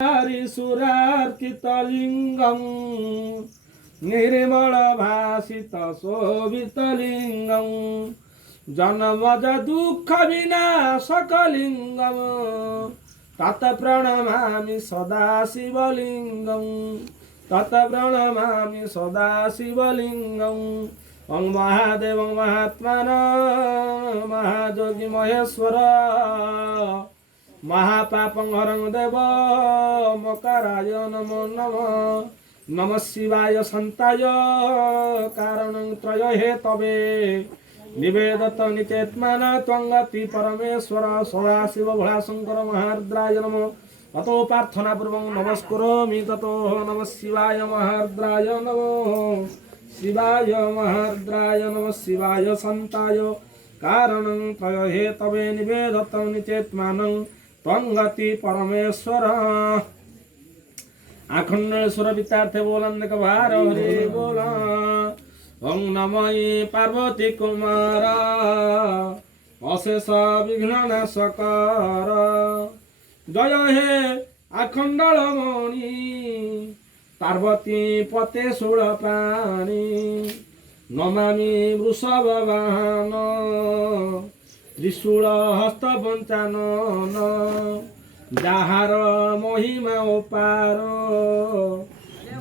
हरिसुरार्चितलिङ्गं निर्मलभासितशोभितलिङ्गं जन्मज दुःखविनाशकलिङ्गं तत् प्रणमामि सदा शिवलिङ्गं तत् प्रणमामि सदा शिवलिङ्गं ॐ महादेव महात्मनः महायोगी महेश्वर महापापं हरं देव मकराय नमो नमः नमः शिवाय संताय कारणं त्रय हेतवे निवेदत निचेत्मान त्वंगति परमेश्वर सदाशिव भोलाशंकर महारुद्राय नमः ततो प्रार्थना पूर्वं नमस्करोमि ततो नमः शिवाय महारुद्राय नमो शिवाय महारुद्राय नमः शिवाय संताय कारणं त्रय हेतवे निवेदत निचेत्मानं त्वंगति परमेश्वर अखंडेश्वर वितार्थे बोलन कबार हरि बोला ओं नमः पार्वती कुमार अशेष विघ्न नाशकर जय हे अखंडलमणि पार्वती पते शूलपाणि नमामि वृषभ वाहन त्रिशूल हस्त पंचानन जाहार महिमा उपार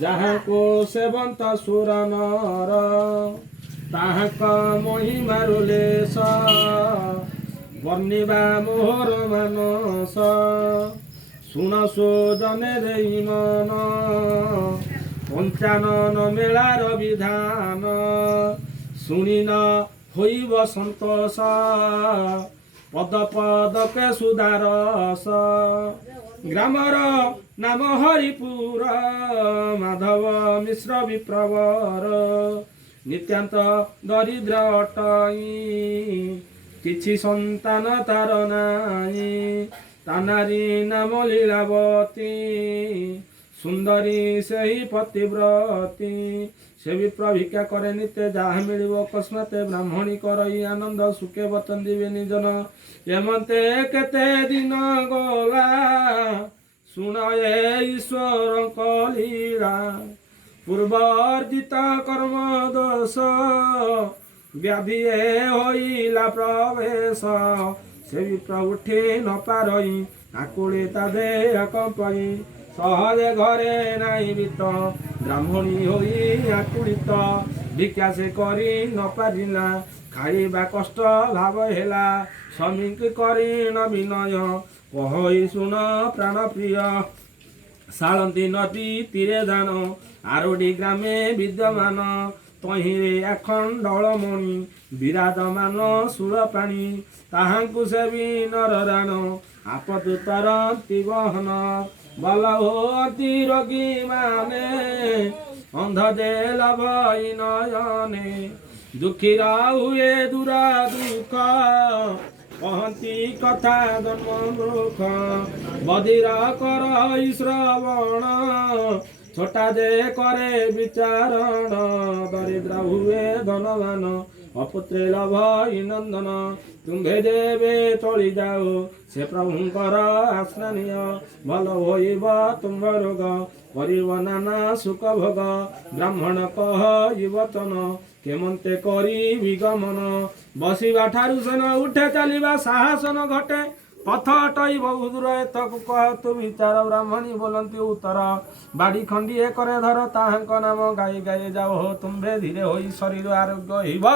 जहाँ को सेवंत सुर नर ताहाक महिमा रुलेश वर्णिबा मोहर मानस शुण सो जने देई मन पंचानन मेलार विधान शुणिन होइब संतोष पद पदके सुधारस ग्रामर नाम हरिपुर माधव मिश्र विप्रवर नित्यांत दरिद्र अटई किछि संतान तार नाई तानारी नाम लीलावती सुंदरी सही पतिव्रती से विप्र भिक्षा करे नित्य जहाँ मिल अकस्माते ब्राह्मणी करई आनंद सुखे वचन दिवे निजन एमते केते दिन गला शुण ईश्वर लीला पूर्वर्जित कर्म दोष व्याधि होइला प्रवेश से विप्र उठे न पारई आकुले ता देह कंपई सहजे घरे नाई बित ब्राह्मणी होई आकुलित भिक्षा से करी न पारिला खाइबा कष्ट भाव हेला श्रमिक करी न विनय कहई शुण प्राण प्रिय सालंती नदी तीरे दान आरोडी ग्रामे विद्यमान तहिरे अखंडलमणि विराजमान शूलपाणि ताहांकु सेवी नर राण आपतु तरंती बहन बल हो अति रोगी माने अंध दे लभई नयने दुखी हुए दूरा दुख कहती कथा जन्म दुख बधिर कर श्रवण छोटा दे करे विचारण दरिद्र हुए धनवान अपुत्रे लभई नंदन तुम्भे देवे चली जाओ से प्रभुंकर आश्रय भल होइब तुम्भ रोग करिब नाना सुख भोग ब्राह्मण कह वचन केमंते करी विगमन बसिबा ठारू सेन उठे चलिबा साहसन घटे पथ अटई बहु दूर एतकु कहतु विचार ब्राह्मणी बोलती उत्तर बाड़ी खंडीए करे धर ताहांक नाम गाई गाई जाओ हो तुम्भे धीरे होई शरीर आरोग्य होइब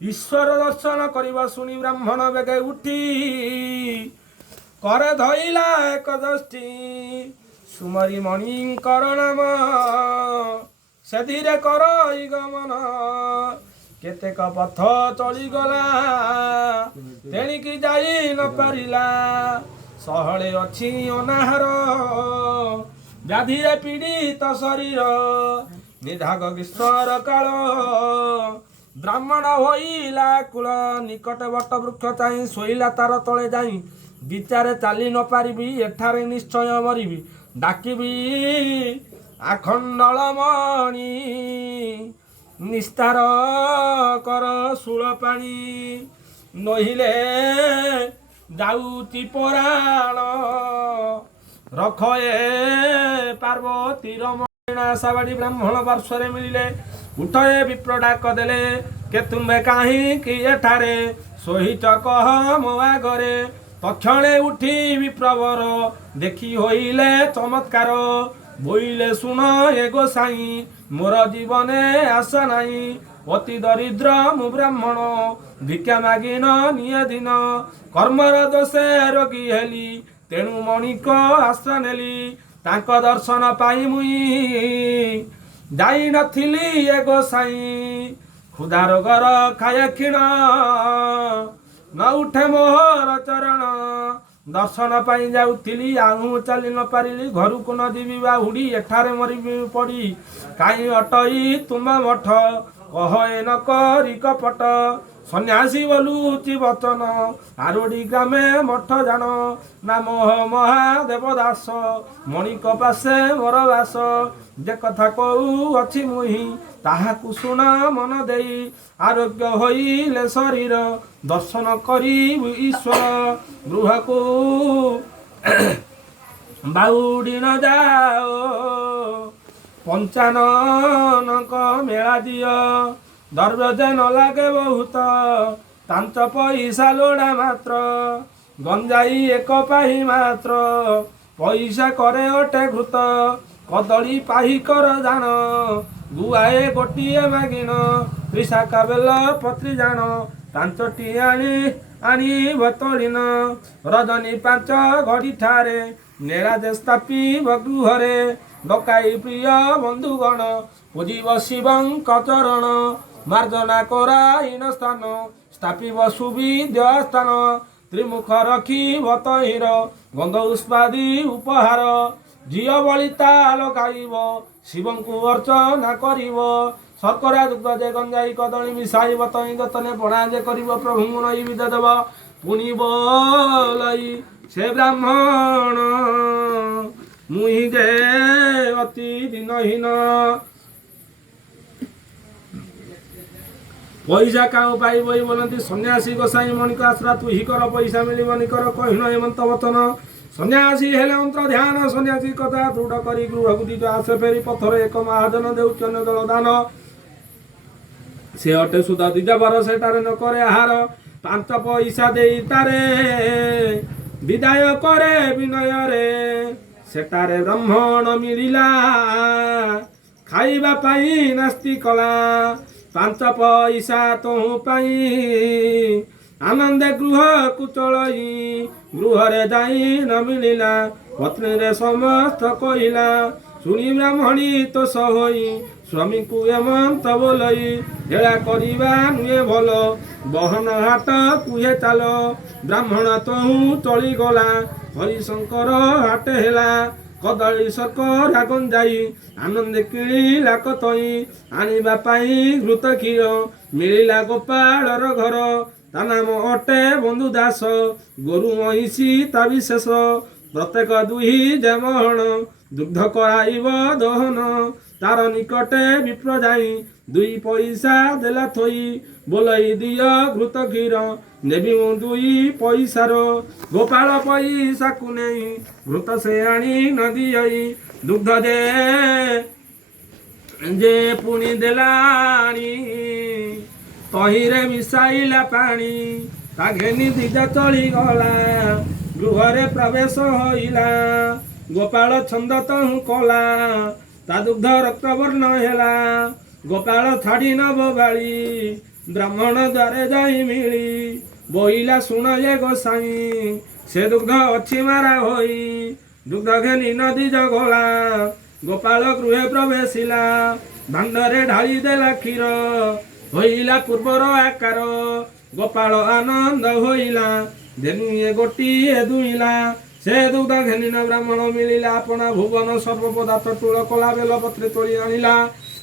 ईश्वर दर्शन करिब शुणी ब्राह्मण बेगे उठी करे धइला एक दृष्टि सुमरी मणिंकर नाम से धीरे करई गमन केतेक पथ चलीगला तेणिकी जाई न पारिला सहले अछि अनाहार व्याधिरे पीड़ित शरीर निधाग ग्रीष्मर काल ब्राह्मण होइला कुल निकट बट वृक्ष चाहि शोइला तार तले जाई विचारे चाली न पारिबी एठारे निश्चय मरिबी डाकिबी आखंडलमणि निस्तार कर शूलपाणि नहिले जाऊची पराण ରଖ ଏ ପାର୍ବତୀର ମଣିଣା ସାବାଡ଼ି ବ୍ରାହ୍ମଣ ପାର୍ଶ୍ୱରେ ମିଳିଲେ ଉଠ ଏ ବିପ୍ର ଡାକ ଦେଲେ କେ ତୁମେ କାହିଁକି ଏଠାରେ ସହିଚ କହ ମୋ ଆଗରେ ତକ୍ଷଣେ ଉଠି ବିପ୍ରବର ଦେଖି ହୋଇଲେ ଚମତ୍କାର ବୋଇଲେ ଶୁଣ ଏ ଗୋସାଇଁ ମୋର ଜୀବନେ ଆଶା ନାହିଁ ଅତି ଦରିଦ୍ର ମୁଁ ବ୍ରାହ୍ମଣ ଭିକ୍ଷା ମାଗିନ ନିଏ ଦିନ କର୍ମର ଦୋଷେ ରୋଗୀ ହେଲି ତେଣୁ ମଣିକ ଆଶ୍ରା ନେଲି ତାଙ୍କ ଦର୍ଶନ ପାଇଁ ମୁଇଁ ଯାଇ ନଥିଲି ଏ ଗୋସାଇଁ ଖୁଦା ରୋଗର ଖାଏ କ୍ଷୀଣ ନ ଉଠେ ମୋହର ଚରଣ ଦର୍ଶନ ପାଇଁ ଯାଉଥିଲି ଆଉ ଚାଲି ନ ପାରିଲି ଘରକୁ ନ ଯିବି ବାହୁଡ଼ି ଏଠାରେ ମରିବି ପଡ଼ି କାହିଁ ଅଟଇ ତୁମ ମଠ କହ ଏ ନ କରି କପଟ ସନ୍ନ୍ୟାସୀ ବୋଲୁଚି ବଚନ ଆରୋଡ଼ି ଗ୍ରାମେ ମଠ ଜାଣ ନାମ ମହାଦେବ ଦାସ ମଣିକ ପାଶେ ମୋର ବାସ ଯେ କଥା କହୁଅଛି ମୁହିଁ ତାହାକୁ ଶୁଣ ମନ ଦେଇ ଆରୋଗ୍ୟ ହୋଇଲେ ଶରୀର ଦର୍ଶନ କରିବୁ ଈଶ୍ୱର ଗୃହକୁ ବାଉଡ଼ି ନ ଯାଅ ପଞ୍ଚାନନଙ୍କ ମେଳା ଦିଅ ଦ୍ରବ୍ୟ ଯେ ନ ଲାଗେ ବହୁତ ପାଞ୍ଚ ପଇସା ଲୋଡ଼ା ମାତ୍ର ଗଞ୍ଜାଇ ଏକ ପାହି ମାତ୍ର ପଇସା କରେ ଅଟେ ଘୃତ କଦଳୀ ପାହି କର ଜାଣ ଗୁଆଏ ଗୋଟିଏ ମାଗିଣ ତ୍ରିଶାଖା ବେଲ ପତ୍ରୀ ଜାଣ ପାଞ୍ଚଟି ଆଣି ବତଳିନ ରଜନୀ ପାଞ୍ଚ ଘଡ଼ି ଠାରେ ନେରାଜେ ସ୍ଥାପିବ ଗୃହରେ ଡକାଇ ପ୍ରିୟ ବନ୍ଧୁଗଣ ପୂଜିବ ଶିବଙ୍କ ଚରଣ ମାର୍ଜନା କରାଇନ ସ୍ଥାନ ସ୍ଥାପିବ ସୁବିଦ୍ୟ ସ୍ଥାନ ତ୍ରିମୁଖ ରଖିବ ତହିଁର ଗନ୍ଧ ଉଷ୍ପାଦି ଉପହାର ଝିଅ ବଳିତା ଲଗାଇବ ଶିବଙ୍କୁ ଅର୍ଚ୍ଚନା କରିବ ଶର୍କରା ଦୁଗ୍ଧ ଯେ ଗଞ୍ଜାଇ କଦଳୀ ମିଶାଇବ ତହିଁ ଯତନେ ପଣା ଯେ କରିବ ପ୍ରଭୁଙ୍କୁ ନଈ ବିଦ ଦେବ ପୁଣି ବୋଲଇ ସେ ବ୍ରାହ୍ମଣ ମୁହିଁ ଯେ ଅତି ଦିନହୀନ ପଇସା କାଉ ପାଇବ ବୋଲନ୍ତି ସନ୍ନ୍ୟାସୀ ଗୋସାଇଁ ମଣିକ ଆଶ୍ରା ତୁ ହି କର ପଇସା ମିଳିବନି କର କହିନ ଏମନ୍ତ ବଚନ ସନ୍ନ୍ୟାସୀ ହେଲେ ମନ୍ତ୍ର ଧ୍ୟାନ ସନ୍ନ୍ୟାସୀ କଥା ଦୃଢ଼ କରି ଗୃହକୁ ଦିଜ ଆସେ ଫେରି ପଥର ଏକ ମହାଜନ ଦେଉଛି ଅନ୍ୟ ଦଳ ଦାନ ସେ ଅଟେ ସୁଧ ଦିଜବର ସେଠାରେ ନ କରେ ଆହାର ପାଞ୍ଚ ପଇସା ଦେଇ ତାରେ ବିଦାୟ କରେ ବିନୟରେ ସେଠାରେ ବ୍ରାହ୍ମଣ ମିଳିଲା ଖାଇବା ପାଇଁ ନାସ୍ତି କଲା ପାଞ୍ଚ ପଇସା ତୋ ପାଇଁ ଆନନ୍ଦେ ଗୃହକୁ ଚଳଇ ଗୃହରେ ଯାଇ ନ ମିଳିଲା ପତ୍ନୀରେ ସମସ୍ତ କହିଲା ଶୁଣି ବ୍ରାହ୍ମଣୀ ତୋଷ ହୋଇ ସ୍ୱାମୀଙ୍କୁ ଏମନ୍ତ ବୋଲଇ ହେଳା କରିବା ନୁହେଁ ଭଲ ବହନ ହାଟ କୁହେ ଚାଲ ବ୍ରାହ୍ମଣ ତୋ ଚଳିଗଲା ହରିଶଙ୍କର ହାଟ ହେଲା କଦଳୀ ଶର୍କରା ଗଞ୍ଜାଇ ଆନନ୍ଦେ କିଣିଲା କତଇ ଆଣିବା ପାଇଁ ଘୃତ କ୍ଷୀର ମିଳିଲା ଗୋପାଳର ଘର ତା ନାମ ଅଟେ ବନ୍ଧୁ ଦାସ ଗୋରୁ ମହିଷୀ ତା ବିଶେଷ ପ୍ରତ୍ୟେକ ଦୁହି ଯେମହଣ ଦୁଗ୍ଧ କରାଇବ ଦହନ ତାର ନିକଟେ ବିପ୍ର ଯାଇ ଦୁଇ ପଇସା ଦେଲା ଥୋଇ ବୋଲଇ ଦିଅ ଘୃତ କ୍ଷୀର ନେବି ମୁଁ ଦୁଇ ପଇସାର ଗୋପାଳ ପଇସାକୁ ନେଇ ଘୃତ ସେ ଆଣି ନଦିଇ ଦୁଗ୍ଧ ଯେ ପୁଣି ଦେଲାଣି ତହିଁରେ ମିଶାଇଲା ପାଣି ତା ଘେନି ଦିଜ ଚଳିଗଲା ଗୃହରେ ପ୍ରବେଶ ହୋଇଲା ଗୋପାଳ ଛନ୍ଦ ତହୁଁ କଲା ତା ଦୁଗ୍ଧ ରକ୍ତବର୍ଣ୍ଣ ହେଲା ଗୋପାଳ ଛାଡ଼ି ନବ ବାଳି ବ୍ରାହ୍ମଣ ଦ୍ୱାରେ ଯାଇ ମିଳି ବୋଇଲା ଶୁଣ ଏ ଗୋସାଇଁ ସେ ଦୁଗ୍ଧ ଅଛି ମାରା ହୋଇ ଦୁଗ୍ଧ ଘେନି ନଦୀ ଜଗଲା ଗୋପାଳ ଗୃହେ ପ୍ରବେଶିଲା ଦାଣ୍ଡରେ ଢାଳି ଦେଲା କ୍ଷୀର ହୋଇଲା ପୂର୍ବର ଆକାର ଗୋପାଳ ଆନନ୍ଦ ହୋଇଲା ଦେନୁଏ ଗୋଟିଏ ଦୁଇଲା ସେ ଦୁଗ୍ଧ ଘେନିନ ବ୍ରାହ୍ମଣ ମିଳିଲା ଆପଣା ଭୁବନ ସର୍ବପଦାର୍ଥ ଟୁଳ କଲା ବେଲପତ୍ରୀ ତୋଳି ଆଣିଲା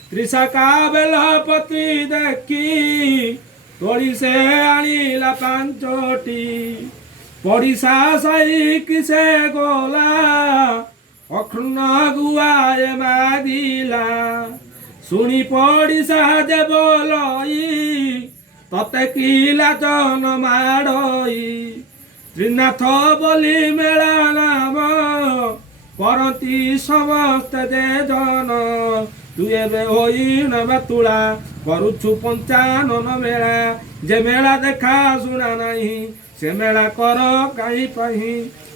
ତ୍ରିଶାଖା ବେଲପତ୍ରୀ ଦେଖି ତୋଳି ସେ ଆଣିଲା ପାଞ୍ଚଟି ପଡ଼ିଶା ସାଇକି ସେ ଗଲା ଅକ୍ଷୁର୍ଣ୍ଣ ଗୁଆଏ ମାଗିଲା ଶୁଣି ପଡ଼ିଶା ଯେ ବୋଲଇ ତତେ କି ଲାଜନ ମାଡ଼ଇ ତ୍ରିନାଥ ବୋଲି ମେଳା ନାମ କରନ୍ତି ସମସ୍ତେ ଯେ ଜନ ତୁ ଏବେ ହୋଇ ନବା ତୁଳା କରୁଛୁ ପଞ୍ଚାନନ ମେଳା ଯେ ମେଳା ଦେଖା ଶୁଣା ନାହିଁ ସେ ମେଳା କର କାହିଁ ପାଇଁ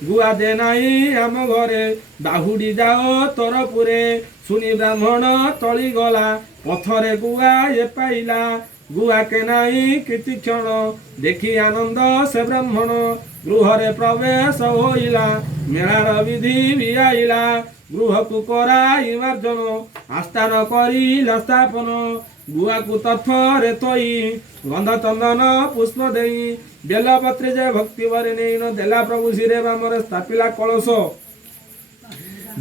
ଗୁଆ ଦେ ନାହିଁ ଆମ ଘରେ ବାହୁଡ଼ି ଯାଅ ତରପୁରେ ଶୁଣି ବ୍ରାହ୍ମଣ ତଳି ଗଲା ପଥରେ ଗୁଆ ଏ ପାଇଲା ଗୁଆ କେ ନାହିଁ କିଛି କ୍ଷଣ ଦେଖି ଆନନ୍ଦ ସେ ବ୍ରାହ୍ମଣ ଗୃହରେ ପ୍ରବେଶ ହୋଇଲା ମେଳାର ବିଧି ବି ଆଇଲା ଗୃହକୁ କରାଇ ମାର୍ଜନ ଆସ୍ଥାନ କରିଲା ସ୍ଥାପନ ଗୁଆକୁ ତଥରେ ଥୋଇ ଗନ୍ଧ ଚନ୍ଦନ ପୁଷ୍ପ ଦେଇ ବେଲପତ୍ରେ ଯେ ଭକ୍ତି ଭରି ନେଇ ନ ଦେଲା ପ୍ରଭୁ ଶିରେ ବାମରେ ସ୍ଥାପିଲା କଳସ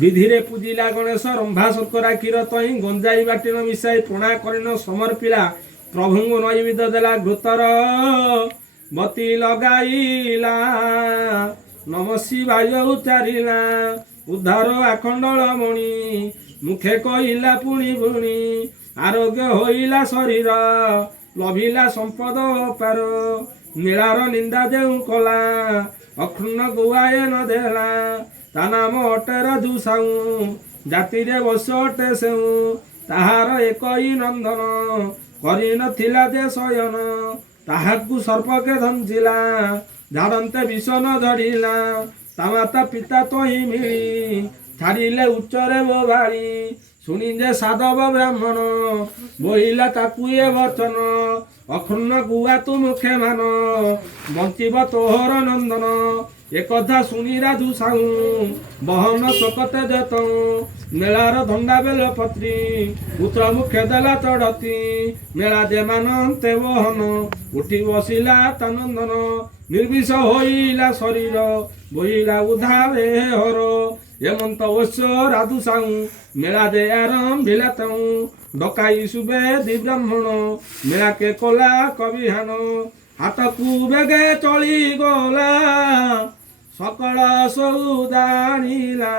ବିଧିରେ ପୂଜିଲା ଗଣେଶ ରମ୍ଭା ଶର୍କରା କ୍ଷୀର ତହିଁ ଗଞ୍ଜାଇ ବାଟିନ ମିଶାଇ ପଣା କରିନ ସମର୍ପିଲା ପ୍ରଭୁଙ୍କୁ ନୈବେଦ୍ୟ ଦେଲା ଘୃତର ବତୀ ଲଗାଇଲା ନମ ଶିବାୟ ଉଚ୍ଚାରିଲା ଉଦ୍ଧାର ଆଖଣ୍ଡଳ ମଣି ମୁଖେ କହିଲା ପୁଣି ପୁଣି ଆରୋଗ୍ୟ ହୋଇଲା ଶରୀର ଲଭିଲା ସମ୍ପଦ ପାର ନୀଳାର ନିନ୍ଦା ଯେଉଁ କଲା ଅକ୍ଷୁଣ୍ଣ ଗୁଆଏ ନ ଦେଲା ତା ନାମ ଅଟେ ରାଜୁ ସାଉ ଜାତିରେ ବସ ଅଟେ ସେଉ ତାହାର ଏକଇ ନନ୍ଦନ କରିନଥିଲା ଯେ ଶୟନ ତାହାକୁ ସର୍ପକେ ଧଞ୍ଚିଲା ଝାଡ଼ନ୍ତେ ବିଷନ ଝଡ଼ିଲା ତା ମାତା ପିତା ତହିଁ ମିଳି ଛାଡ଼ିଲେ ଉଚ୍ଚରେ ବୋବାଳି ଶୁଣି ଯେ ସାଧବ ବ୍ରାହ୍ମଣ ବୋଇଲା ତାକୁ ଏ ବଚନ ଅକ୍ଷୁଣ୍ଣ ଗୁଆ ତୁ ମୁଖେ ମାନ ବଞ୍ଚିବ ତୋହର ନନ୍ଦନ একথা শুনি রাজু সাউ বহন শোকতে যেত মেলার ধন্দা বেল পত্রী পুত্র মুখে দেলা চড়তি মেলা যে মানন্তে বহন উঠি বসিলা তানন্দন নির্বিষ হইলা শরীর বইলা উধারে হর এমন্ত অশ্ব রাজু সাউ মেলা দে আরম্ভিলা তাউ ডকাই সুবে দি ব্রাহ্মণ মেলাকে কলা কবিহান হাতকু বেগে চলি গলা সকল সৌদা আনিলা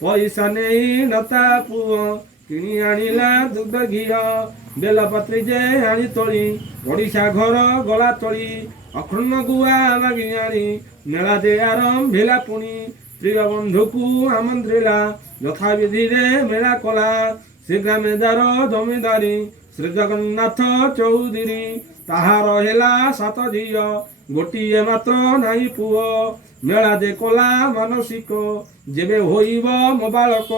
পয়সা নেই নতা পুଅ কিনি আনিলা দুগ্ধ ঘিଅ বেলপত্রী যে আনি তোଳି ওড়িশা ঘর গলা তোଳି অক্ষুণ্ণ গুয়া মাগি আনি মেলা দে আরম্ভিলা পুଣି প্রিয় বন্ধুକୁ আমন্ত্রিলা যথাবিধিরে মেলা কলা ସେ ଗ୍ରାମେଦାର ଜମିଦାରୀ ଶ୍ରୀ ଜଗନ୍ନାଥ ଚୌଧୁରୀ ତାହାର ହେଲା 7 ଝିଅ ଗୋଟିଏ ମାତ୍ର ନାହିଁ ପୁଅ ମେଳା ଯେ କଲା ମାନସିକ ଯେବେ ହୋଇବ ମୋ ବାଳକ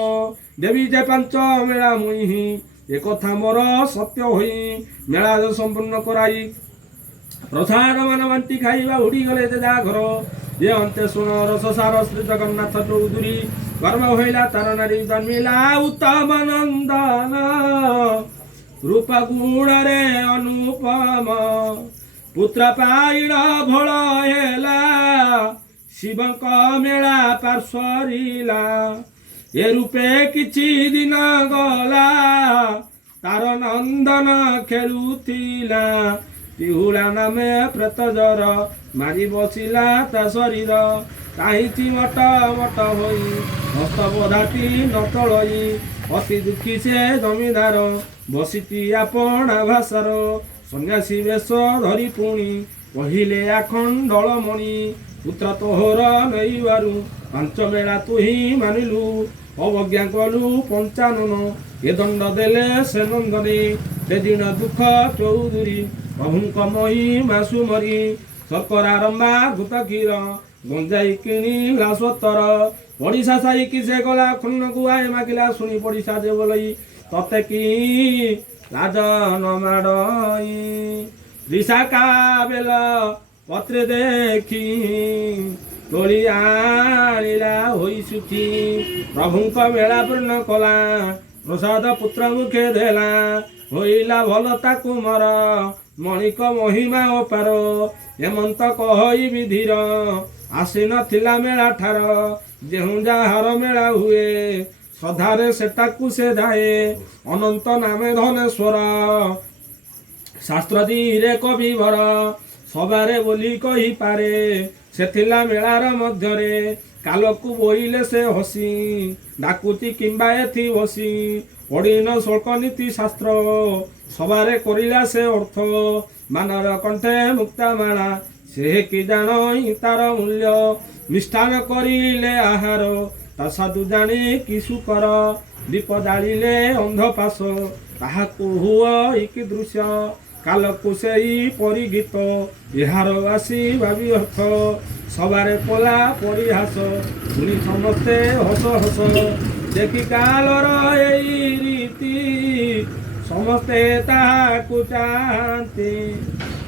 ଦେବୀ ଯେ 5 ମେଳା ମୁହିଁ একথা মোর সত্য হই মেলা সম্পূর্ণ করাই প্রসাদ মান বান্টি খাইবা উড়ি গলে যা ঘর যে অন্তে শুণ রসসার শ্রী জগন্নাথ চৌধুরী কর্ম হইলা তার নারী জন্মিলা উত্তম নন্দন রূপ গুণরে অনুপম পুত্র পাইল ভোল হেলা শিবঙ্ক মেলা পার্শ্বরিলা এ রূপে কিছু দিন গলা তার নন্দন খেলুথিলা তিহুলা নামে প্রেত জর মারি বসিলা তা শরীর কাহিঁচি মট মট হই হস্ত বধাটি নতলই অতি দুঃখী সে জমিদার বসিতি আপনা ভাষার সন্ন্যাসী বেশ ধরি পুଣି কহিলে আখণ্ডলমণি পুত্র তোহর নইবারু 5 মেলা তুহি মানিলু অবজ্ঞা কলু 55 এ দণ্ড দেলে সে নন্দনে সেদিন দুঃখ চৌধুরী প্রভুঙ্ক মহি মাসু মরি শর্করা রম্বা ঘুত ক্ষীর গঞ্জাই কিনি লাশোত্তর পড়িশা সাইকি সে গলা ক্ষুণ্ণ গুয়ায় মাগিলা শুনি পড়িশা যে বলই ততে কি লাজ নমাড়ই ত্রিশাখা বেল পত্রে দেখি তোଳି আনিলা হই সুখী প্রভুঙ্ক মেলা পূর্ণ কলা প্রসাদ পুত্র মুখে দেলা হইলা ভাল তাকু মর মণিক মহিমা অপার হেমন্ত কহই বিধির আসি নথিলা মেলা ঠার যেহু যাହାର মেলা ହୁଏ ସଧାରେ ସେଟାକୁ ସେ ଯାଏ ଅନନ୍ତ ନାମେ ଧନେଶ୍ୱର ଶାସ୍ତ୍ର ଧୀରେ କବିବର ସବାରେ ବୋଲି କହିପାରେ ସେ ଥିଲା ମେଳାର ମଧ୍ୟରେ କାଲକୁ ବୋଇଲେ ସେ ହସି ଡାକୁଛି କିମ୍ବା ଏଥି ବସି ପଡ଼ିନ ଶୋକ ନୀତି ଶାସ୍ତ୍ର ସବାରେ କରିଲା ସେ ଅର୍ଥ ମାନର କଣ୍ଠେ ମୁକ୍ତା ମାଳା ସେ କି ଜାଣଇ ତାର ମୂଲ୍ୟ ମିଷ୍ଟାନ କରିଲେ ଆହାର ତା ସାଧୁ ଜାଣି କିସୁ କର ଦୀପ ଜାଳିଲେ ଅନ୍ଧ ପାଶ ତାହାକୁ ହୁଅ କି ଦୃଶ୍ୟ କାଲକୁ ସେଇ ପରି ଗୀତ ଏହାର ଆସି ଭାବି ଅର୍ଥ ସବାରେ କଲା ପରିହାସ ଶୁଣି ସମସ୍ତେ ହସ ହସ ଦେଖି କାଲର ଏଇ ରୀତି ସମସ୍ତେ ତାହାକୁ ଚାହାନ୍ତି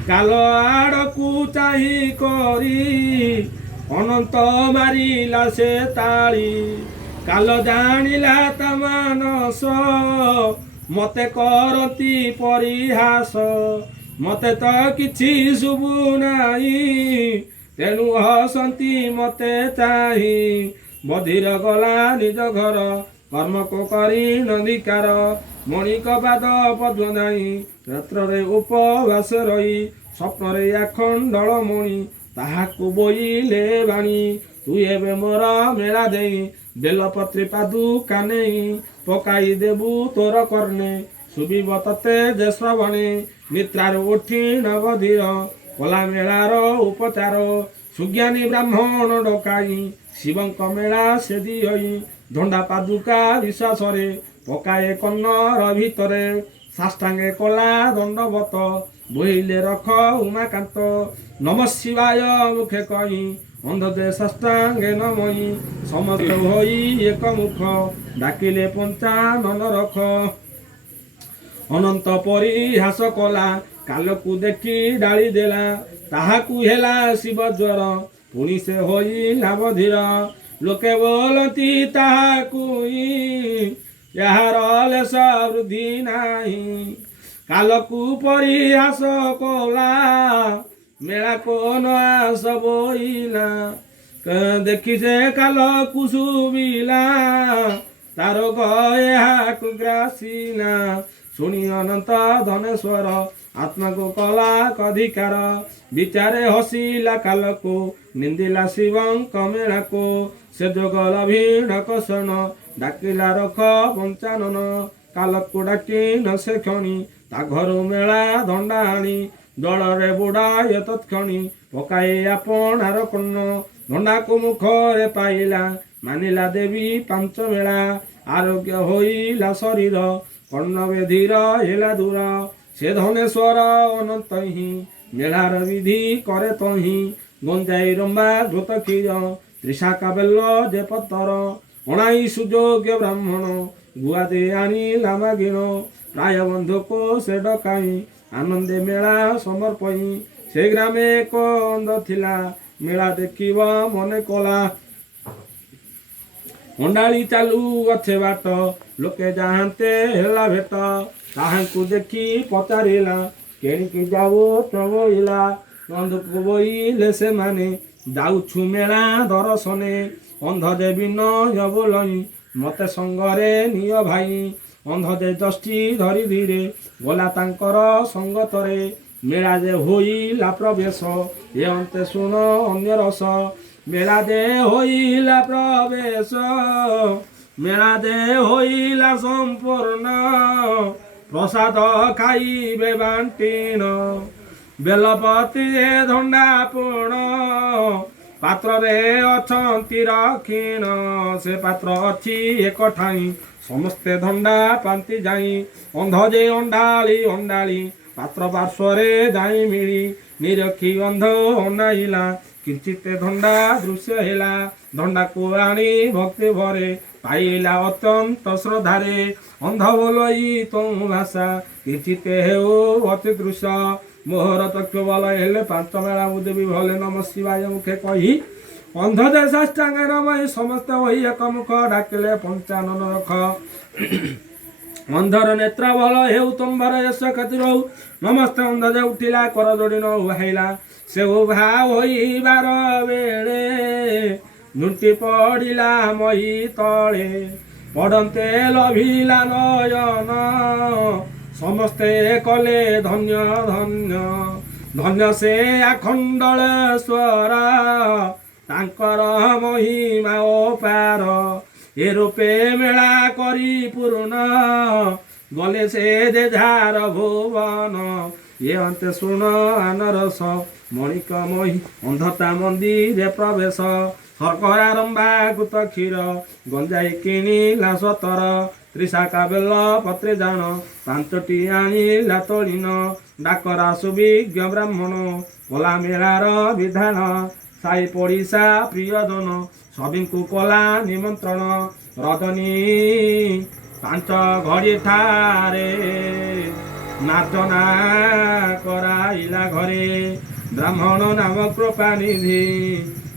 କାଲ ଆଡ଼କୁ ଚାହିଁ କରି ଅନନ୍ତ ମାରିଲା ସେ ତାଳି କାଲ ଜାଣିଲା ତା ମାନସ ମତେ କରନ୍ତି ପରିହାସ ମତେ ତ କିଛି ଶୁଭୁ ନାହିଁ ତେଣୁ ହସନ୍ତି ମତେ ଚାହିଁ ବଧିର ଗଲା ନିଜ ଘର କର୍ମକୁ କରି ନନ୍ଦିକାର ମଣିକ ପାଦ ପଦ୍ମ ନାହିଁ ରାତ୍ରରେ ଉପବାସ ରହି ସ୍ୱପ୍ନରେ ଆଖଣ୍ଡଳ ମଣି ତାହାକୁ ବୋଇଲେ ବାଣୀ ତୁ ଏବେ ମୋର ମେଳା ଦେଇ ବେଲପତ୍ରୀ ପାଦୁକା ନେଇ ପକାଇ ଦେବୁ ତୋର କର୍ଣ୍ଣେ ଶୁଭିବ ତତେ ଯେ ଶ୍ରବଣେ ନିଦ୍ରାରୁ ଉଠି ନବଧୀର କଲା ମେଳାର ଉପଚାର ସୁଜ୍ଞାନୀ ବ୍ରାହ୍ମଣ ଡକାଇ ଶିବଙ୍କ ମେଳା ସେ ଦିଅଇ ଧଣ୍ଡା ପାଦୁକା ବିଶ୍ୱାସରେ ପକାଏ କର୍ଣ୍ଣର ଭିତରେ ସାଷ୍ଟାଙ୍ଗେ କଲା ଦଣ୍ଡବତ ବୋଇଲେ ରଖ ଉମାକାନ୍ତ ନମ ଶିବାୟ ମୁଖେ କହି ଅନ୍ଧଦେ ସାଷ୍ଟାଙ୍ଗେ ନମଇ ସମସ୍ତ ହୋଇ ଏକ ମୁଖ ଡାକିଲେ ପଞ୍ଚାନନ ରଖ ଅନନ୍ତ ପରିହାସ କଲା କାଲକୁ ଦେଖି ଡାଳି ଦେଲା ତାହାକୁ ହେଲା ଶିବ ଜ୍ୱର ପୁଣି ସେ ହୋଇଲା ବଧିର ଲୋକେ ବୋଲନ୍ତି ତାହାକୁ ଏହାର ଲେଶ ବୃଦ୍ଧି ନାହିଁ କାଲକୁ ପରିହାସ କଲା ମେଳା କୋନ ଆସ ବୋଇଲା ଦେଖି ସେ କାଲକୁ ଶୁଭିଲା ତାର ଏହାକୁ ଗ୍ରାସିଲା ଶୁଣି ଅନନ୍ତ ଧନେଶ୍ୱର ଆତ୍ମାକୁ କଲା କଧିକାର ବିଚାରେ ହସିଲା କାଲକୁ ନିନ୍ଦିଲା ଶିବଙ୍କ ମେଳାକୁ ସେ ଯୋଗ ଲଭିଣ କଷଣ ଡାକିଲା ରଖ ପଞ୍ଚାନନ କାଲକୁ ଡାକି ନ ସେ କ୍ଷଣି ତା ଘରୁ ମେଳା ଦଣ୍ଡା ଆଣି ଦଳରେ ବୁଡ଼ାଏ ତତ୍କ୍ଷଣି ପକାଇ ଆପଣାର କର୍ଣ୍ଣ ଦଣ୍ଡାକୁ ମୁଖରେ ପାଇଲା ମାନିଲା ଦେବୀ ପାଞ୍ଚ ମେଳା ଆରୋଗ୍ୟ ହୋଇଲା ଶରୀର କର୍ଣ୍ଣ ବେଧୀର ହେଲା ଦୂର ସେ ଧନେଶ୍ୱର ଅନନ୍ତ ହିଁ ମେଳାର ବିଧି କରେ ତହିଁ ଗଞ୍ଜାଇ ରମ୍ବା ଘୃତ କ୍ଷୀର ତ୍ରିଶାଖା ବେଲ ଯେ ପତର ଅଣାଇ ସୁଯୋଗ୍ୟ ବ୍ରାହ୍ମଣ ଗୁଆ ଦେଇ ଆଣିଲା ମାଗିଣ ପ୍ରାୟ ବନ୍ଧୁକୁ ସେ ଡକାଇ ଆନନ୍ଦେ ମେଳା ସମର୍ପଇ ସେ ଗ୍ରାମେ ଏକ ଅନ୍ଧ ଥିଲା ମେଳା ଦେଖିବ ମନେ କଲା ଅଣ୍ଡାଳି ଚାଲୁ ଅଛେ ବାଟ ଲୋକେ ଯାହାନ୍ତେ ହେଲା ଭେଟ ତାହାଙ୍କୁ ଦେଖି ପଚାରିଲା କେଣିକି ଯାଉ ଚବଇଲା ବନ୍ଧୁକୁ ବୋଇଲେ ସେମାନେ ଯାଉଛୁ ମେଳା ଦର୍ଶନେ ଅନ୍ଧ ଯେ ବିନୟ ବୋଲଇ ମତେ ସଙ୍ଗରେ ନିଅ ଭାଇ ଅନ୍ଧ ଯେ ଦୃଷ୍ଟି ଧରି ଧୀରେ ଗଲା ତାଙ୍କର ସଙ୍ଗତରେ ମେଳା ଯେ ହୋଇଲା ପ୍ରବେଶ ଏ ଅନ୍ତେ ଶୁଣ ଅନ୍ୟ ରସ ମେଳା ଯେ ହୋଇଲା ପ୍ରବେଶ ମେଳା ଯେ ହୋଇଲା ସମ୍ପୂର୍ଣ୍ଣ ପ୍ରସାଦ ଖାଇବେ ବାଣ୍ଟିଣ ବେଲପତି ଧଣ୍ଡା ପୁଣ ପାତ୍ରରେ ଅଛନ୍ତି ରକ୍ଷିଣ ସେ ପାତ୍ର ଅଛି ଏକ ଠାଇଁ ସମସ୍ତେ ଧଣ୍ଡା ପାନ୍ତି ଯାଇ ଅନ୍ଧ ଯେ ଅଣ୍ଡାଳି ଅଣ୍ଡାଳି ପାତ୍ର ପାର୍ଶ୍ୱରେ ଯାଇ ମିଳି ନିରଖି ଅନ୍ଧ ଅନାଇଲା କିଞ୍ଚିତ ଧଣ୍ଡା ଦୃଶ୍ୟ ହେଲା ଧଣ୍ଡାକୁ ଆଣି ଭକ୍ତି ଭରେ ପାଇଲା ଅତ୍ୟନ୍ତ ଶ୍ରଦ୍ଧାରେ ଅନ୍ଧ ବୋଲଇ ତୋ ଭାଷା କିଞ୍ଚିତ ହେଉ ଅତି ଦୃଶ୍ୟ ମୋହର ତକ୍ଷ ବଲ ହେଲେ ପାଞ୍ଚ ମେଳା ମୁଁ ଦେବି ଭଲେ ନମ ଶିବାୟ ମୁଖେ କହି ଅନ୍ଧ ଯେ ସାଷ୍ଟାଙ୍ଗେ ନମଇ ସମସ୍ତେ ହୋଇ ଏକ ମୁଖ ଡାକିଲେ ପଞ୍ଚାନନ ରଖ ଅନ୍ଧର ନେତ୍ର ଭଲ ହେଉ ତୁମ୍ଭର ଯଶ କ୍ଷତି ରହୁ ନମସ୍ତେ ଅନ୍ଧ ଯେ ଉଠିଲା କର ଯୋଡ଼ି ନ ଉଭାଇଲା ସେ ଉଭା ହୋଇବାର ବେଳେ ଝୁଣ୍ଟି ପଡ଼ିଲା ମହି ତଳେ ପଡ଼ନ୍ତେ ଲଭିଲା ନୟନ ସମସ୍ତେ କଲେ ଧନ୍ୟ ଧନ୍ୟ ଧନ୍ୟ ସେ ଆଖଣ୍ଡଳେଶ୍ୱର ତାଙ୍କର ମହିମା ଅପାର ଏ ରୂପେ ମେଳା କରି ପୂର୍ଣ୍ଣ ଗଲେ ସେ ଯେ ଝାର ଭୁବନ ଏ ଅନ୍ତେ ଶୁଣ ଆନରସ ମଣିକ ମହି ଅନ୍ଧତା ମନ୍ଦିରେ ପ୍ରବେଶ ଶର୍କରା ରମ୍ବା ଗୁତ କ୍ଷୀର ଗଞ୍ଜାଇ କିଣିଲା 17 ତ୍ରିଶାଖା ବେଲ ପତ୍ରେ ଜାଣ 5ଟି ଆଣିଲା ତୋଳିନ ଡାକରା ସୁବିଜ୍ଞ ବ୍ରାହ୍ମଣ କଲା ମେଳାର ବିଧାନ ସାଇ ପଡ଼ିଶା ପ୍ରିୟଜନ ସଭିଙ୍କୁ କଲା ନିମନ୍ତ୍ରଣ ରଜନୀ 5 ଘଡ଼ି ଠାରେ ନାଚନା କରାଇଲା ଘରେ ବ୍ରାହ୍ମଣ ନାମ କୃପାନିଧି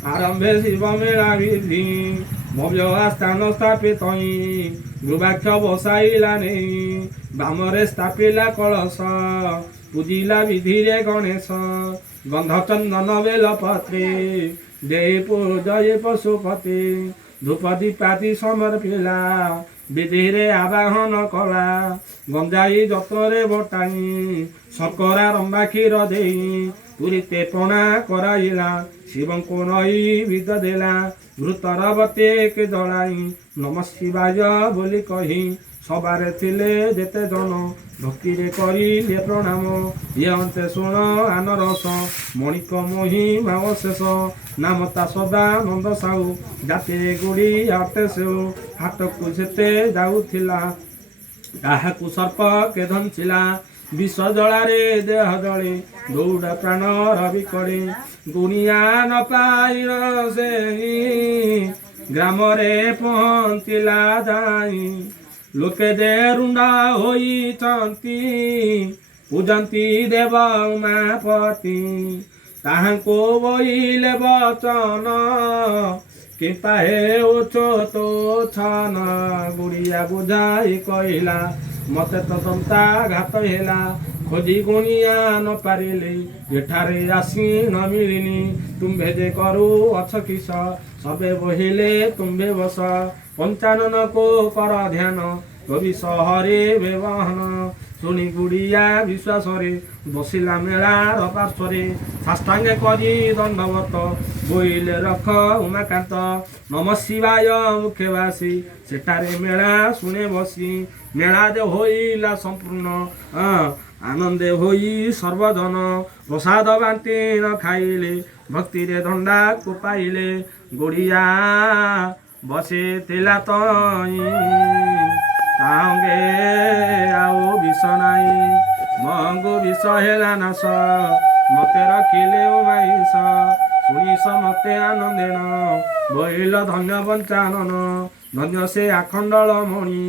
ଆରମ୍ଭେ ଶିବ ମେଳା ବିଧି ଭବ୍ୟ ସ୍ଥାନ ସ୍ଥାପିତ ଗୃବାକ୍ଷ ବସାଇଲା ନେଇ ବାମରେ ସ୍ଥାପିଲା କଳସ ପୂଜିଲା ବିଧିରେ ଗଣେଶ ଗନ୍ଧ ଚନ୍ଦନ ବେଲ ପତ୍ରେ ଦେଇ ପୂଜୟ ପଶୁପତି ଧୂପ ଦୀପାତି ସମର୍ପିଲା ବିଧିରେ ଆବାହନ କଲା ଗଞ୍ଜାଇ ଯତ୍ନରେ ବଟାଇ ଶର୍କରା ରମ୍ବା କ୍ଷୀର ଦେଇ ପୁରୀତେ ପଣା କରାଇଲା ଶିବଙ୍କୁ ନଈ ବିଦ ଦେଲା ଘୃତର ବତେକେ ଜଳାଇ ନମ ଶିବାୟ ବୋଲି କହି ସବାରେ ଥିଲେ ଯେତେ ଜନ ଭକ୍ତିରେ କରିଲେ ପ୍ରଣାମ ଇଏ ଅନ୍ତେ ଶୁଣ ଆନରସ ମଣିକ ମହିମା ଅଶେଷ ନାମ ତା ସଦା ନନ୍ଦ ସାହୁ ଜାତିରେ ଗୁଡ଼ି ହାତେ ସେଉ ହାଟକୁ ଯେତେ ଯାଉଥିଲା ତାହାକୁ ସର୍ପ କେ ଧଞ୍ଚିଲା ବିଷ ଜଳାରେ ଦେହ ଜଳେ ଦୌଡ଼ା ପ୍ରାଣ ରବି କଡ଼େ ଗୁଣିଆ ନ ପାଇଲ ସେଇ ଗ୍ରାମରେ ପହଞ୍ଚିଲା ଯାଇ ଲୋକେ ଯେ ରୁଣ୍ଡା ହୋଇଛନ୍ତି ପୂଜନ୍ତି ଦେବ ଉମାପତି ତାହାଙ୍କୁ ବୋଇଲେ ବଚନ କିମ୍ପା ହେଉଛୁ ତୋ ଛନ ଗୁଡ଼ିଆ ବୁଝାଇ କହିଲା ମତେ ତ ଦନ୍ତା ଘାତ ହେଲା ଖୋଜି ଗୁଣିଆ ନ ପାରିଲେ ଏଠାରେ ଆସି ନ ମିଳିନି ତୁମ୍ଭେ ଯେ କରୁ ଅଛ କିସ ସବେ ବହିଲେ ତୁମ୍ଭେ ବସ ପଞ୍ଚାନନକୁ କର ଧ୍ୟାନ କବି ସହରେ ବ୍ୟବହନ ଶୁଣି ଗୁଡ଼ିଆ ବିଶ୍ୱାସରେ ବସିଲା ମେଳାର ପାର୍ଶ୍ୱରେ ସାଷ୍ଟାଙ୍ଗେ କରି ଦଣ୍ଡବତ ବୋଇଲେ ରଖ ଉମାକାନ୍ତ ନମ ଶିବାୟ ମୁଖେ ବାସି ସେଠାରେ ମେଳା ଶୁଣେ ବସି ମେଳା ଯେ ହୋଇଲା ସମ୍ପୂର୍ଣ୍ଣ ଆନନ୍ଦେ ହୋଇ ସର୍ବଜନ ପ୍ରସାଦ ବାଣ୍ଟି ନ ଖାଇଲେ ଭକ୍ତିରେ ଦଣ୍ଡାକୁ ପାଇଲେ ଗୁଡ଼ିଆ ବସିଥିଲା ତଇଁ ତାଙ୍ଗେ ଆଉ ବିଷ ନାହିଁ ମଙ୍ଗୁ ବିଷ ହେଲା ନାଶ ମତେ ରଖିଲେ ଉମାଇଷ ଶୁଣିସ ମତେ ଆନନ୍ଦେନ ବୋଇଲ ଧନ୍ୟ ପଞ୍ଚାନନ ଧନ୍ୟ ସେ ଆଖଣ୍ଡଳ ମଣି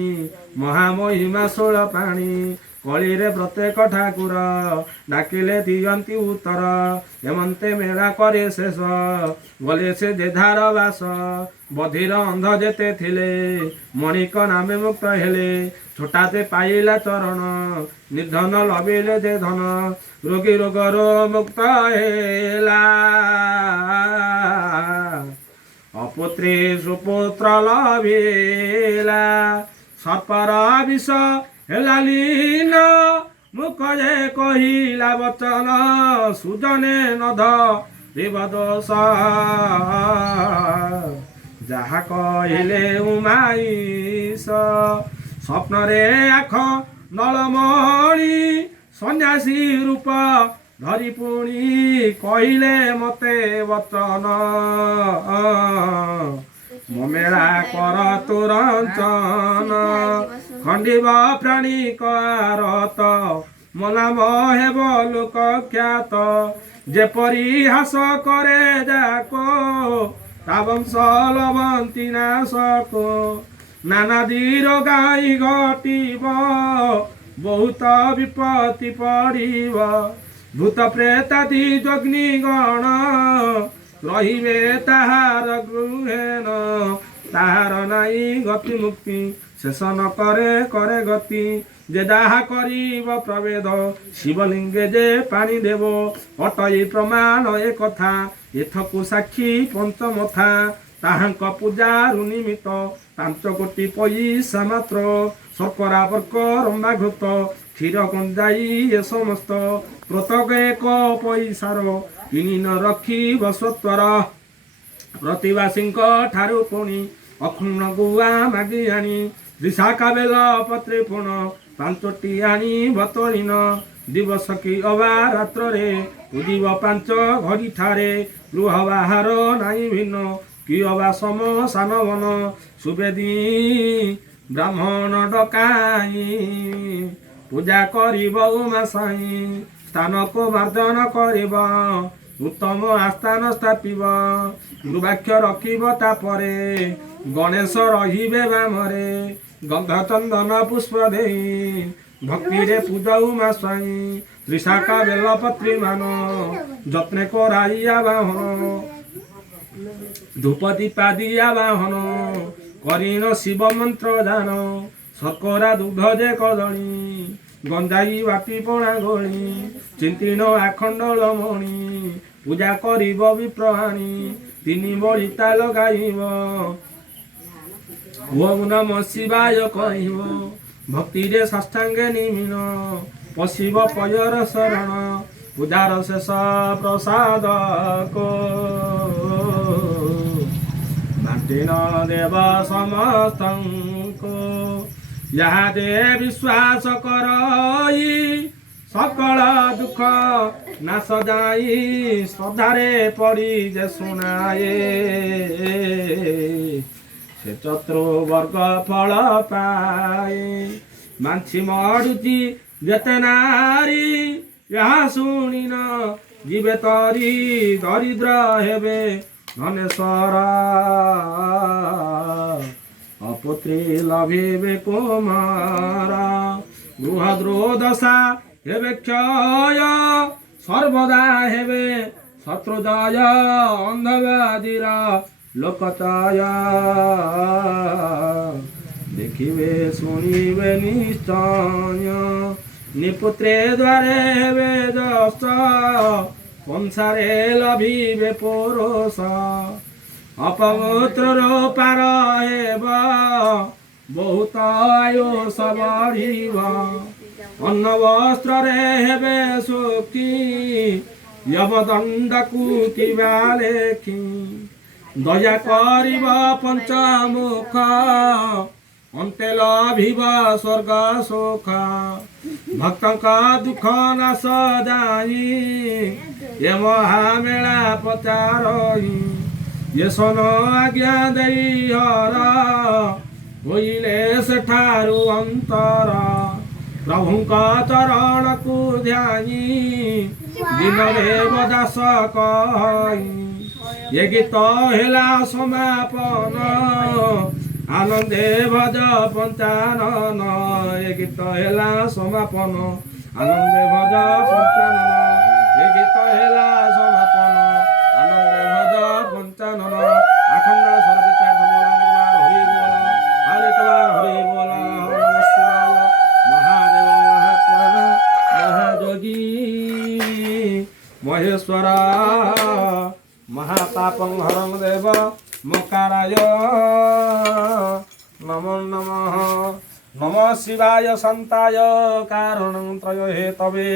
ମହାମହିମା 16 ପାଣି କଳିରେ ପ୍ରତ୍ୟେକ ଠାକୁର ଡାକିଲେ ଦିଅନ୍ତି ଉତ୍ତର ଏମନ୍ତେ ମେଳା करे ଶେଷ ଗଲେ ସେ ଯେଧାର ବାସ ବଧିର ଅନ୍ଧ ଯେତେ ଥିଲେ ମଣିକ ନାମେ ମୁକ୍ତ ହେଲେ ଛୋଟାତେ ପାଇଲା ଚରଣ ନିର୍ଧନ ଲଭିଲେ ଯେ ଧନ ରୋଗୀ ରୋଗରୁ ମୁକ୍ତ ହେଲା ଅପୁତ୍ରୀ ସୁପୁତ୍ର ଲଭିଲା ସର୍ପର ବିଷ ହେଲା লীନ ମୁଖ ଯେ କହିଲା ବଚନ ସୁଜନେ ନଧ ଦେବ ଦୋଷ ଯାହା କହିଲେ ଉମାଇଷ ସ୍ୱପ୍ନରେ ଆଖ ନଳମଣି ସନ୍ନ୍ୟାସୀ ରୂପ ଧରି ପୁଣି କହିଲେ ମତେ ବଚନ ମୋ ମେଳା କର ତୁରଞ୍ଚନ ଖଣ୍ଡିବ ପ୍ରାଣୀ କାରତ ମୋ ନାମ ହେବ ଲୋକ ଖ୍ୟାତ ଯେପରି ହାସ କରେ ଯାକ ତା ବଂଶ ଲବନ୍ତି ନାଶକ ନାନାଦିର ଗାଈ ଘଟିବ ବହୁତ ବିପତ୍ତି ପଡ଼ିବ ଭୂତ ପ୍ରେତାଦି ଯଗ୍ନି ଗଣ ରହିବେ ତାହାର ଗୃହେନ ତାହାର ନାଇଁ ଗତି ମୁକ୍ତି ଶେଷ ନ କରେ କରେ ଗତି ଯେ ଯାହା କରିବ ପ୍ରଭେଦ ଶିବଲିଙ୍ଗେ ଯେ ପାଣି ଦେବ ଅଟଇ ପ୍ରମାଣ ଏ କଥା ଏଥକୁ ସାକ୍ଷୀ ପଞ୍ଚମଥା ତାହାଙ୍କ ପୂଜାରୁ ନିମିତ୍ତ 5 କୋଟି ପଇସା ମାତ୍ର ଶର୍କରା ବର୍କ ରମ୍ବା ଘୃତ କ୍ଷୀର ଗଞ୍ଜାଇ ଏ ସମସ୍ତ ପ୍ରତ୍ୟେକ 1 ପଇସାର କିଣି ନ ରଖିବ ସତ୍ୱର ପ୍ରତିବାସୀଙ୍କ ଠାରୁ ପୁଣି ଅକ୍ଷୁଣ୍ଣ ଗୁଆ ମାଗି ଆଣି ତ୍ରିଶାଖା ବେଲ ପତ୍ରେ ପୁଣ 5ଟି ଆଣି ବତଳିନ ଦିବସ କି ଅବା ରାତ୍ରରେ ପୂଜିବ 5 ଘଡ଼ି ଠାରେ ଗୃହ ବାହାର ନାଇଁ ଭିନ୍ନ କି ଅବା ସମସାନ ବନ ସୁବେଦୀ ବ୍ରାହ୍ମଣ ଡକାଇ ପୂଜା କରିବ ଉମା ସାଇ ସ୍ଥାନକୁ ମାର୍ଜନ କରିବ ଉତ୍ତମ ଆସ୍ଥାନ ସ୍ଥାପିବ ଗୁରୁବାକ୍ଷ ରଖିବ ତାପରେ ଗଣେଶ ରହିବେ ବାମରେ ଗନ୍ଧ ଚନ୍ଦନ ପୁଷ୍ପ ଦେଇ ଭକ୍ତିରେ ପୂଜ ଉମା ସ୍ୱାଇଁ ତ୍ରିଶାଖା ବେଲପତ୍ରୀ ମାନ ଯତ୍ନେ କରାଇଆ ବାହନ ଧୂପ ଦୀପା ଦିଆ ବାହନ କରିନ ଶିବ ମନ୍ତ୍ର ଜାନ ଶର୍କରା ଦୁଗ୍ଧ ଯେ କଦଳୀ ଗଞ୍ଜାଇ ବାଟି ପଣା ଗୋଳି ଚିନ୍ତିନ ଆଖଣ୍ଡଳ ମଣି ପୂଜା କରିବ ବିପ୍ରହାଣୀ ତିନି ବଳିତା ଲଗାଇବ ଓମ୍ ନମଃ ଶିବାୟ କହିବ ଭକ୍ତିରେ ସାଷ୍ଟାଙ୍ଗେ ନିମିନ ପଶିବ ପୟର ଶରଣ ପୂଜାର ଶେଷ ପ୍ରସାଦ ବାଣ୍ଟିନ ଦେବ ସମସ୍ତଙ୍କୁ ଯାହାଦେ ବିଶ୍ୱାସ କରଇ ସକଳ ଦୁଃଖ ନାଶ ଯାଇ ଶ୍ରଦ୍ଧାରେ ପଡ଼ି ଯେ ଶୁଣାଏ ସେ ଚତୁର୍ବର୍ଗ ଫଳ ପାଏ ମାଛି ମଡୁଛି ଯେତେ ନାରୀ ଏହା ଶୁଣିନ ଯିବେ ତରି ଦରିଦ୍ର ହେବେ ଧନେଶ୍ୱର ଅପୁତ୍ରୀ ଲଭିବେ କୁମାର ଗୃହ ଦୁର୍ଦଶା ହେବେ କ୍ଷୟ ସର୍ବଦା ହେବେ ଶତ୍ରୁଦୟ ଅନ୍ଧବ୍ୟାଧିର ଲୋକଚୟ ଦେଖିବେ ଶୁଣିବେ ନିଶ୍ଚୟ ନିପୁତ୍ରେ ଦ୍ୱାରେ ହେବେ ଯଶ ସଂସାରେ ଲଭିବେ ପୋରସ ଅପମୂତ୍ରର ପାର ହେବ ବହୁତ ଆୟୁଷ ବଢ଼ିବ ଅନ୍ନ ବସ୍ତ୍ରରେ ହେବେ ସୁଖୀ ୟମଦଣ୍ଡକୁ କିବା ଲେଖି ଦୟା କରିବ ପଞ୍ଚମୁଖ ଅନ୍ତେ ଲଭିବ ସ୍ୱର୍ଗ ସୁଖ ଭକ୍ତଙ୍କ ଦୁଃଖ ନାଶ ଯାଇ ଏ ମହାମେଳା ପଚାରଇ ଏ ସନ ଆଜ୍ଞା ଦେଇ ହର ହୋଇଲେ ସେଠାରୁ ଅନ୍ତର ପ୍ରଭୁଙ୍କ ଚରଣକୁ ଧ୍ୟାନି ଦିନ ଦେବ ଦାସ କହି ଏ ଗୀତ ହେଲା ସମାପନ ଆନନ୍ଦେ ଭଜ ପଞ୍ଚାନନ ଏ ଗୀତ ହେଲା ସମାପନ ଆନନ୍ଦେ ଭଜ ପଞ୍ଚାନନ ଏ ଗୀତ ହେଲା ସମାପନ ଆନନ୍ଦେ ଭଜ ପଞ୍ଚାନନ ଆଖଣ୍ଡ ସରବିତା ହରି ବୋଲ ହରେ କବାର ହରି ବୋଲ ନମଃ ଶିବାୟ ମହାଦେବ ମହାତ୍ମନ ମହାଯୋଗୀ ମହେଶ୍ୱର महापापं हरं देव मोकाराय नमो नमः नमः शिवाय संताय कारणं त्रय हेतवे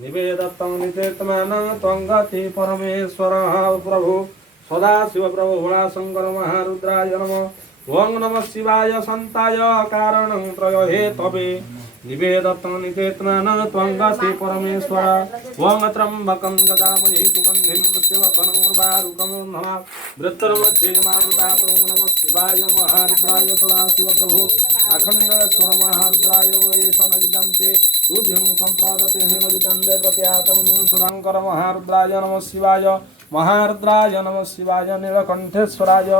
निवेदतं नितेतमान त्वंगति परमेश्वर प्रभु सदाशिव प्रभु भोला शंकर महारुद्राय नमः ओं नमः शिवाय संताय कारणं त्रय हेतवे निवेदतं निकेतमान त्वंगति परमेश्वर ओं त्र्यंबकं यजामहे सुगन्धिं पुष्टिवर्धनं उर्वारुकं नमः वृत्तर्मच्छेदमावृतातं नमः शिवाय महारुद्राय सदाशिव प्रभु अखण्डेश्वर महारुद्राय वैश नदिदन्ते तुभ्यं सम्प्रादते नदिदन्ते प्रत्यातमुनिं सुधाङ्कर महारुद्राय नमः शिवाय महारुद्राय नमः शिवाय नीलकण्ठेश्वराय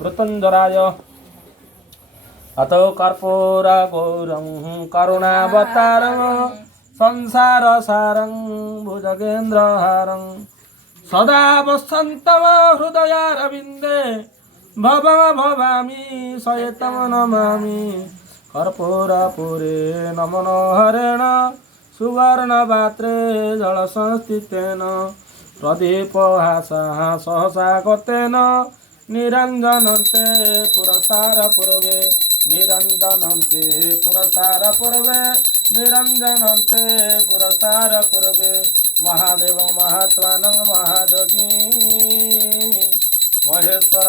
मृत्युञ्जराय अतो कर्पूर गौरं करुणावतारं संसार सारं भुजगेन्द्रहारं सदा वसन्तं हृदयारविन्दे भवामि सयतं नमामि कर्पूरपुरे नमन हरेण सुवर्णपात्रे जलसंस्थितेन प्रदीपहासः सहसा गतेन निरञ्जनन्ते पुरस्तार पूर्वे निरञ्जनन्ते पुरस्तार पूर्वे निरञ्जनन्ते पुरस्तार पूर्वे महादेव महात्मानं महायोगी महेश्वर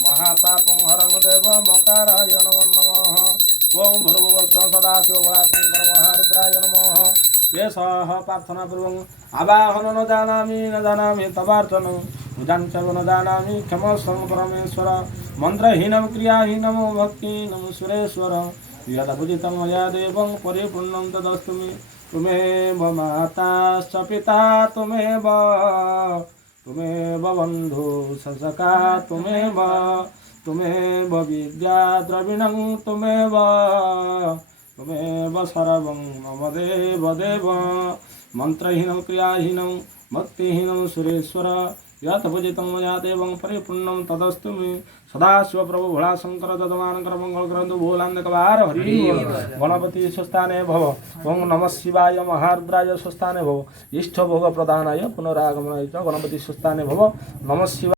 महापापं हरं देव मकाराय नमो नमः ओं भूर्भुवस्सुः सदाशिव भोलाशंकर महारुद्राय नमः ये सह प्रार्थना पूर्वं आवाहनं न जानामि तवार्चनं पूजां च वनदानामि क्षमस्वं परमेश्वर मन्त्रहीनं क्रियाहीनं भक्तिहीनं सुरेश्वर यदभुजितं मया देवं परिपूर्णं तदस्तु मे त्वमेव माता च पिता त्वमेव बन्धु ससका त्वमेव विद्या द्रविणं त्वमेव सर्वं मम देव देव मन्त्रहीनं क्रियाहीनं भक्तिहीनं सुरेश्वर यत् भुजितं मया देवं परिपूर्णं तदस्तु मे सदाशिव प्रभु भोला शंकर ददमानकर मंगल ग्रंथु भोलांधकवार हरि गणपति स्वस्थाने भव ओं नमः शिवाय महारुद्राय स्वस्थाने भव इष्ट भोग प्रदानाय पुनरागमनाय च गणपति स्वस्थाने भव नमः शिवाय।